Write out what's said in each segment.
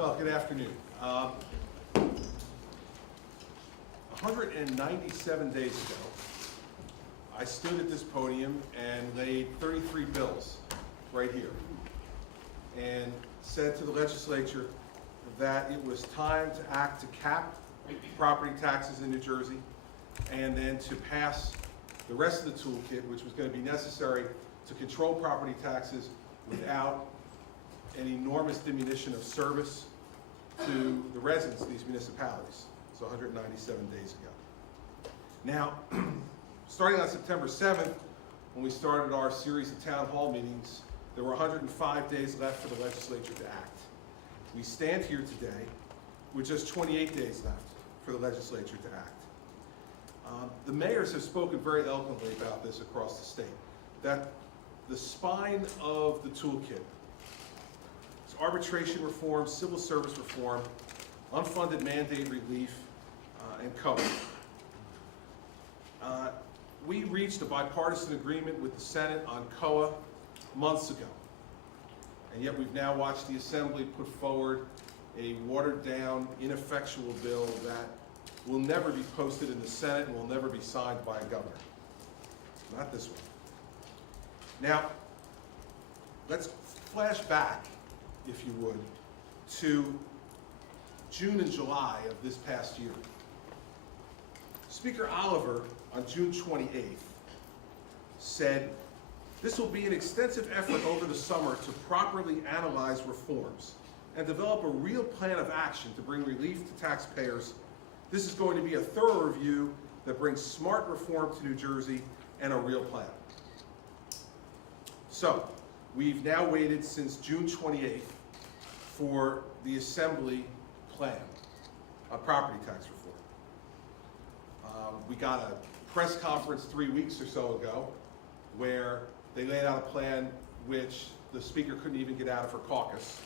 Well, good afternoon. 197 days ago, I stood at this podium and laid 33 bills right here and said to the legislature that it was time to act to cap property taxes in New Jersey and then to pass the rest of the toolkit, which was going to be necessary to control property taxes without an enormous diminution of service to the residents of these municipalities. So 197 days ago. Now, starting on September 7th, when we started our series of town hall meetings, there were 105 days left for the legislature to act. We stand here today with just 28 days left for the legislature to act. The mayors have spoken very eloquently about this across the state, that the spine of the toolkit is arbitration reform, civil service reform, unfunded mandate relief, and COAH. We reached a bipartisan agreement with the Senate on COAH months ago, and yet we've now watched the Assembly put forward a watered-down, ineffectual bill that will never be posted in the Senate and will never be signed by a governor. Not this one. Now, let's flash back, if you would, to June and July of this past year. Speaker Oliver, on June 28th, said, "This will be an extensive effort over the summer to properly analyze reforms and develop a real plan of action to bring relief to taxpayers. This is going to be a thorough review that brings smart reform to New Jersey and a real plan." So, we've now waited since June 28th for the Assembly plan on property tax reform. We got a press conference 3 weeks or so ago where they laid out a plan which the Speaker couldn't even get out of her caucus.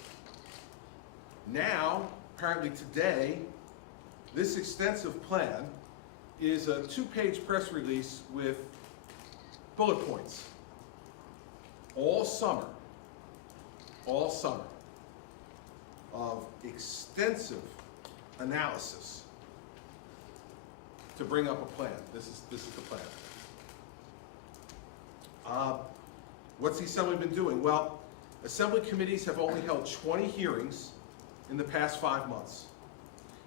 Now, apparently today, this extensive plan is a 2-page press release with bullet points. All summer of extensive analysis to bring up a plan. This is the plan. What's the Assembly been doing? Well, Assembly committees have only held 20 hearings in the past 5 months.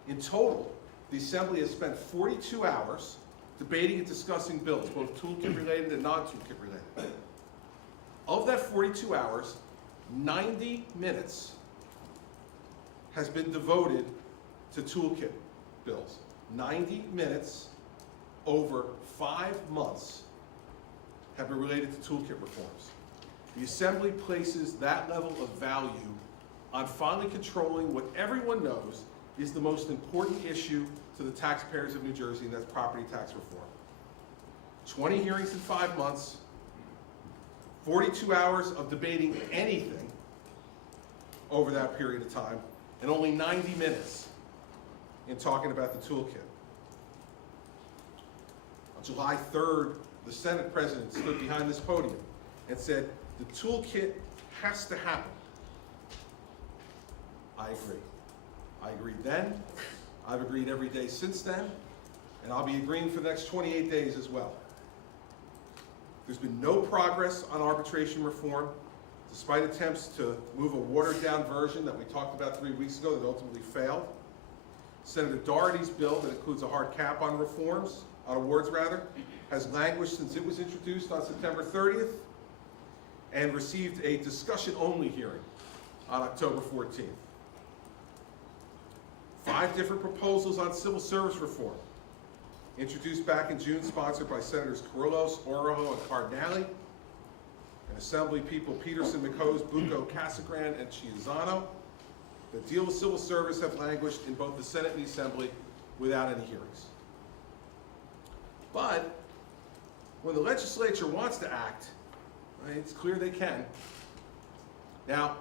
In total, the Assembly has spent 42 hours debating and discussing bills, both toolkit related and non-toolkit related. Of that 42 hours, 90 minutes has been devoted to toolkit bills. 90 minutes over 5 months have been related to toolkit reforms. The Assembly places that level of value on finally controlling what everyone knows is the most important issue to the taxpayers of New Jersey, and that's property tax reform. 20 hearings in 5 months, 42 hours of debating anything over that period of time, and only 90 minutes in talking about the toolkit. On July 3rd, the Senate President stood behind this podium and said, "The toolkit has to happen." I agree. I agreed then, I've agreed every day since then, and I'll be agreeing for the next 28 days as well. There's been no progress on arbitration reform, despite attempts to move a watered-down version that we talked about 3 weeks ago that ultimately failed. Senator Doherty's bill that includes a hard cap on awards, has languished since it was introduced on September 30th and received a discussion-only hearing on October 14th. 5 different proposals on civil service reform, introduced back in June, sponsored by Senators Carrillos, Orojo, and Cardinale, and Assembly people Peterson, McHose, Bucco, Casagran, and Chiazano, that deal with civil service have languished in both the Senate and the Assembly without any hearings. But when the legislature wants to act, right, it's clear they can. Now,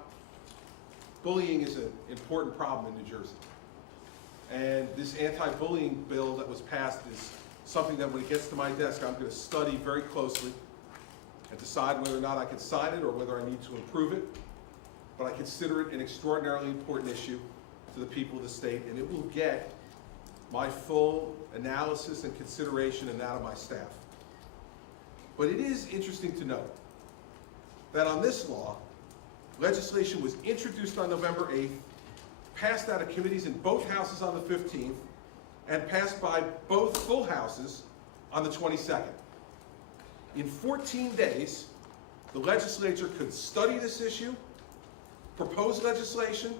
bullying is an important problem in New Jersey. And this anti-bullying bill that was passed is something that when it gets to my desk, I'm going to study very closely and decide whether or not I can sign it or whether I need to improve it. But I consider it an extraordinarily important issue, to the people of the state, and it will get my full analysis and consideration and that of my staff. But it is interesting to note that on this law, legislation was introduced on November 8th, passed out of committees in both houses on the 15th, and passed by both full houses on the 22nd. In 14 days, the legislature could study this issue, propose legislation,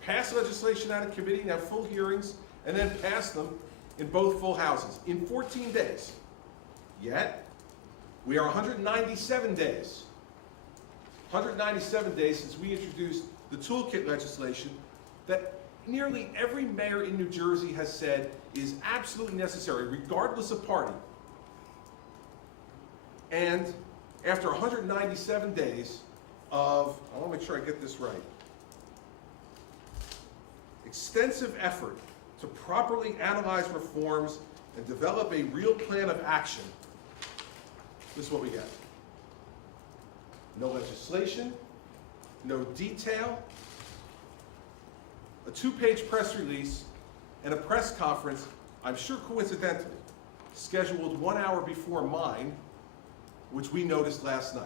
pass legislation out of committee and have full hearings, and then pass them in both full houses in 14 days. Yet, we are 197 days. 197 days since we introduced the toolkit legislation that nearly every mayor in New Jersey has said is absolutely necessary, regardless of party. And after 197 days of, I want to make sure I get this right, extensive effort to properly analyze reforms and develop a real plan of action, this is what we get. No legislation, no detail, a 2-page press release, and a press conference, I'm sure coincidentally, scheduled 1 hour before mine, which we noticed last night.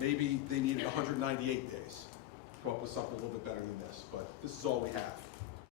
Maybe they needed 198 days to come up with something a little bit better than this, but this is all we have.